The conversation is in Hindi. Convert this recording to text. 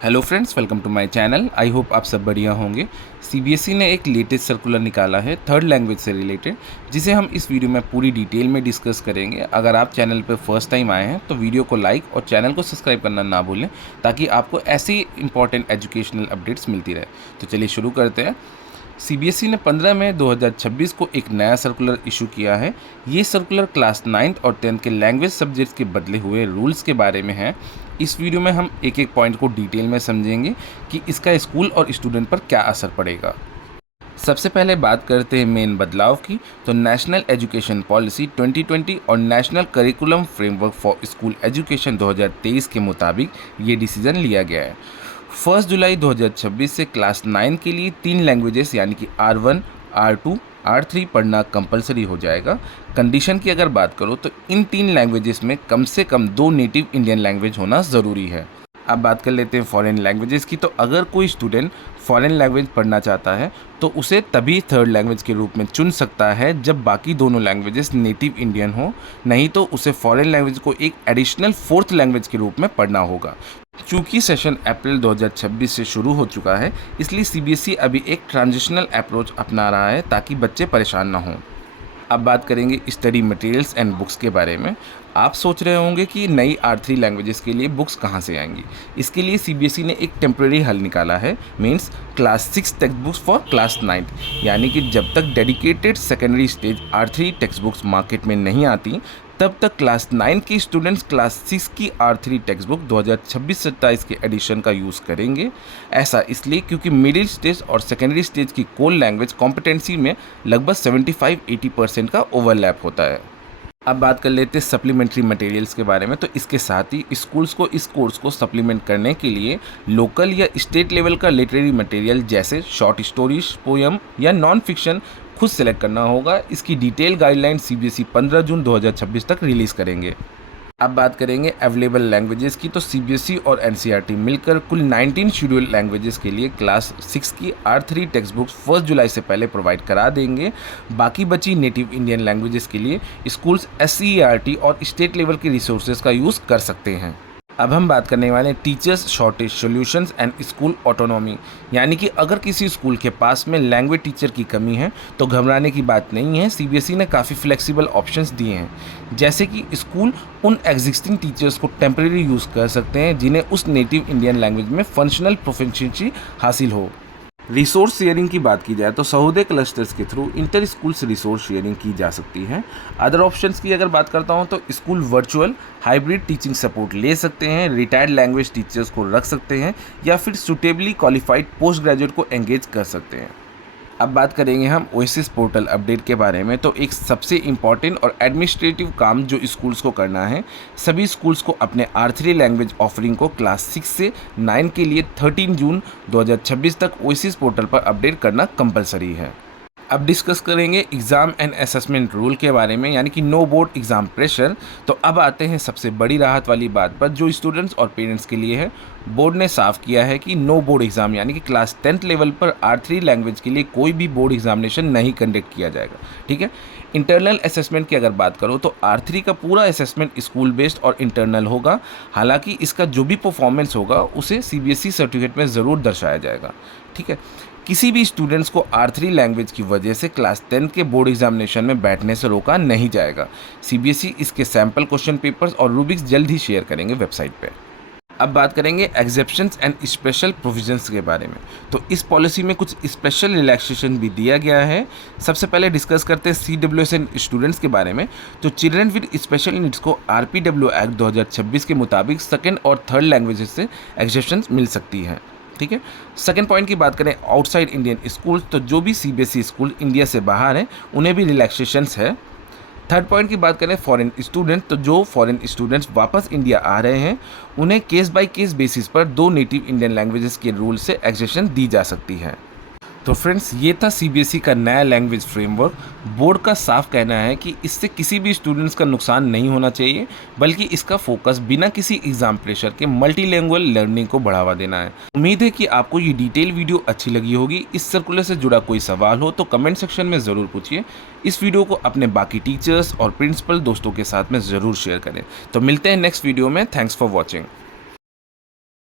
Hello friends, welcome to my channel. I hope आप सब बढ़िया होंगे। सीबीएसई ने एक लेटेस्ट सर्कुलर निकाला है थर्ड लैंग्वेज से रिलेटेड, जिसे हम इस वीडियो में पूरी डिटेल में डिस्कस करेंगे। अगर आप चैनल पर फर्स्ट टाइम आए हैं तो वीडियो को लाइक और चैनल को सब्सक्राइब करना ना भूलें, ताकि आपको ऐसी इंपॉर्टेंट एजुकेशनल अपडेट्स मिलती रहे। तो चलिए शुरू करते हैं। सीबीएसई ने 15 मई 2026 को एक नया सर्कुलर इशू किया है। ये सर्कुलर क्लास 9th और 10th के लैंग्वेज सब्जेक्ट्स के बदले हुए रूल्स के बारे में है। इस वीडियो में हम एक एक पॉइंट को डिटेल में समझेंगे कि इसका स्कूल और स्टूडेंट पर क्या असर पड़ेगा। सबसे पहले बात करते हैं मेन बदलाव की। तो नेशनल एजुकेशन पॉलिसी 2020 और national curriculum framework for school education 2023 के मुताबिक ये डिसीजन लिया गया है। 1 जुलाई 2026 से क्लास 9 के लिए 3 लैंग्वेजेस यानी कि R1, R2, R3 पढ़ना कंपलसरी हो जाएगा। कंडीशन की अगर बात करो तो इन 3 लैंग्वेजेस में कम से कम 2 नेटिव इंडियन लैंग्वेज होना ज़रूरी है। अब बात कर लेते हैं फॉरेन लैंग्वेजेस की। तो अगर कोई स्टूडेंट फॉरेन लैंग्वेज पढ़ना चाहता है तो उसे तभी थर्ड लैंग्वेज के रूप में चुन सकता है जब बाकी दोनों लैंग्वेजेस नेटिव इंडियन हो, नहीं तो उसे फॉरेन लैंग्वेज को एक एडिशनल फोर्थ लैंग्वेज के रूप में पढ़ना होगा। चूँकि सेशन अप्रैल 2026 से शुरू हो चुका है, इसलिए सीबीएसई अभी एक ट्रांजिशनल अप्रोच अपना रहा है ताकि बच्चे परेशान ना हों। अब बात करेंगे स्टडी मटेरियल्स एंड बुक्स के बारे में। आप सोच रहे होंगे कि नई R3 लैंग्वेजेस के लिए बुक्स कहाँ से आएंगी। इसके लिए सीबीएसई ने एक टेम्प्रेरी हल निकाला है, means class 6 text books for class 9। यानी कि जब तक dedicated secondary stage R3 text books market में नहीं आती, तब तक क्लास 9 के स्टूडेंट्स क्लास 6 की R3 टेक्स्ट बुक 2026-27 के एडिशन का यूज़ करेंगे। ऐसा इसलिए क्योंकि मिडिल स्टेज और सेकेंडरी स्टेज की कोर लैंग्वेज कॉम्पिटेंसी में लगभग 75-80% का ओवरलैप होता है। अब बात कर लेते हैं सप्लीमेंट्री मटेरियल्स के बारे में। तो इसके साथ ही स्कूल्स को इस कोर्स को सप्लीमेंट करने के लिए लोकल या स्टेट लेवल का लिटरेरी मटेरियल जैसे शॉर्ट स्टोरीज, पोयम या नॉन फिक्शन खुद सेलेक्ट करना होगा। इसकी डिटेल गाइडलाइन सीबीएसई 15 जून 2026 तक रिलीज़ करेंगे। अब बात करेंगे अवेलेबल लैंग्वेजेस की। तो सीबीएसई और एनसीईआरटी मिलकर कुल 19 शेड्यूल लैंग्वेजेस के लिए क्लास 6 की R3 टेक्स्ट बुक्स 1 जुलाई से पहले प्रोवाइड करा देंगे। बाकी बची नेटिव इंडियन लैंग्वेजेस के लिए स्कूल्स एससीईआरटी और स्टेट लेवल के रिसोर्सेज का यूज़ कर सकते हैं। अब हम बात करने वाले हैं teachers shortage solutions and school autonomy. यानी कि अगर किसी स्कूल के पास में लैंग्वेज टीचर की कमी है तो घबराने की बात नहीं है। सीबीएसई ने काफ़ी फ्लेक्सिबल ऑप्शंस दिए हैं, जैसे कि स्कूल उन एग्जिस्टिंग टीचर्स को टेम्परेरी यूज़ कर सकते हैं जिन्हें उस नेटिव इंडियन लैंग्वेज में फंक्शनल प्रोफिशिएंसी हासिल हो। रिसोर्स शेयरिंग की बात की जाए तो सहोदय क्लस्टर्स के through enter schools resource sharing की जा सकती है। अदर ऑप्शंस की अगर बात करता हूँ तो school virtual hybrid teaching support ले सकते हैं, रिटायर्ड लैंग्वेज टीचर्स को रख सकते हैं या फिर सुटेबली क्वालिफाइड पोस्ट ग्रेजुएट को एंगेज कर सकते हैं। अब बात करेंगे हम ओएसिस पोर्टल अपडेट के बारे में। तो एक सबसे इम्पॉर्टेंट और एडमिनिस्ट्रेटिव काम जो स्कूल्स को करना है, सभी स्कूल्स को अपने R3 लैंग्वेज ऑफरिंग को क्लास 6 से 9 के लिए 13 जून 2026 तक ओएसिस पोर्टल पर अपडेट करना कंपलसरी है। अब डिस्कस करेंगे एग्ज़ाम एंड असेसमेंट रूल के बारे में, यानी कि नो बोर्ड एग्ज़ाम प्रेशर। तो अब आते हैं सबसे बड़ी राहत वाली बात पर जो स्टूडेंट्स और पेरेंट्स के लिए है। बोर्ड ने साफ किया है कि नो बोर्ड एग्ज़ाम यानी कि क्लास 10th लेवल पर R3 लैंग्वेज के लिए कोई भी बोर्ड एग्जामिनेशन नहीं कंडक्ट किया जाएगा। ठीक है। इंटरनल असेसमेंट की अगर बात करो तो R3 का पूरा असेसमेंट स्कूल बेस्ड और इंटरनल होगा। हालांकि इसका जो भी परफॉर्मेंस होगा उसे सीबीएसई सर्टिफिकेट में ज़रूर दर्शाया जाएगा। ठीक है। किसी भी स्टूडेंट्स को R3 लैंग्वेज की वजह से क्लास 10 के बोर्ड एग्जामिनेशन में बैठने से रोका नहीं जाएगा। सीबीएसई इसके सैम्पल क्वेश्चन पेपर्स और रूबिक्स जल्द ही शेयर करेंगे वेबसाइट पे। अब बात करेंगे एक्सेप्शंस एंड स्पेशल प्रोविजंस के बारे में। तो इस पॉलिसी में कुछ स्पेशल रिलैक्सेशन भी दिया गया है। सबसे पहले डिस्कस करते हैं CWSN स्टूडेंट्स के बारे में। तो चिल्ड्रन विद स्पेशल नीड्स को RPW एक्ट 2026 के मुताबिक सेकेंड और थर्ड लैंग्वेजेस से एक्सेप्शंस मिल सकती हैं। ठीक है। सेकेंड पॉइंट की बात करें आउटसाइड इंडियन स्कूल, तो जो भी सीबीएसई स्कूल इंडिया से बाहर हैं उन्हें भी रिलैक्सेशंस है। थर्ड पॉइंट की बात करें फॉरेन स्टूडेंट, तो जो फॉरेन स्टूडेंट्स वापस इंडिया आ रहे हैं उन्हें केस बाय केस बेसिस पर 2 नेटिव इंडियन लैंग्वेजेस के रूल से एक्सेप्शन दी जा सकती है। तो फ्रेंड्स, ये था सीबीएसई का नया लैंग्वेज फ्रेमवर्क। बोर्ड का साफ कहना है कि इससे किसी भी स्टूडेंट्स का नुकसान नहीं होना चाहिए, बल्कि इसका फोकस बिना किसी एग्जाम प्रेशर के मल्टीलैंग्वेज लर्निंग को बढ़ावा देना है। उम्मीद है कि आपको ये डिटेल वीडियो अच्छी लगी होगी। इस सर्कुलर से जुड़ा कोई सवाल हो तो कमेंट सेक्शन में ज़रूर पूछिए। इस वीडियो को अपने बाकी टीचर्स और प्रिंसिपल दोस्तों के साथ में ज़रूर शेयर करें। तो मिलते हैं नेक्स्ट वीडियो में। Thanks for watching.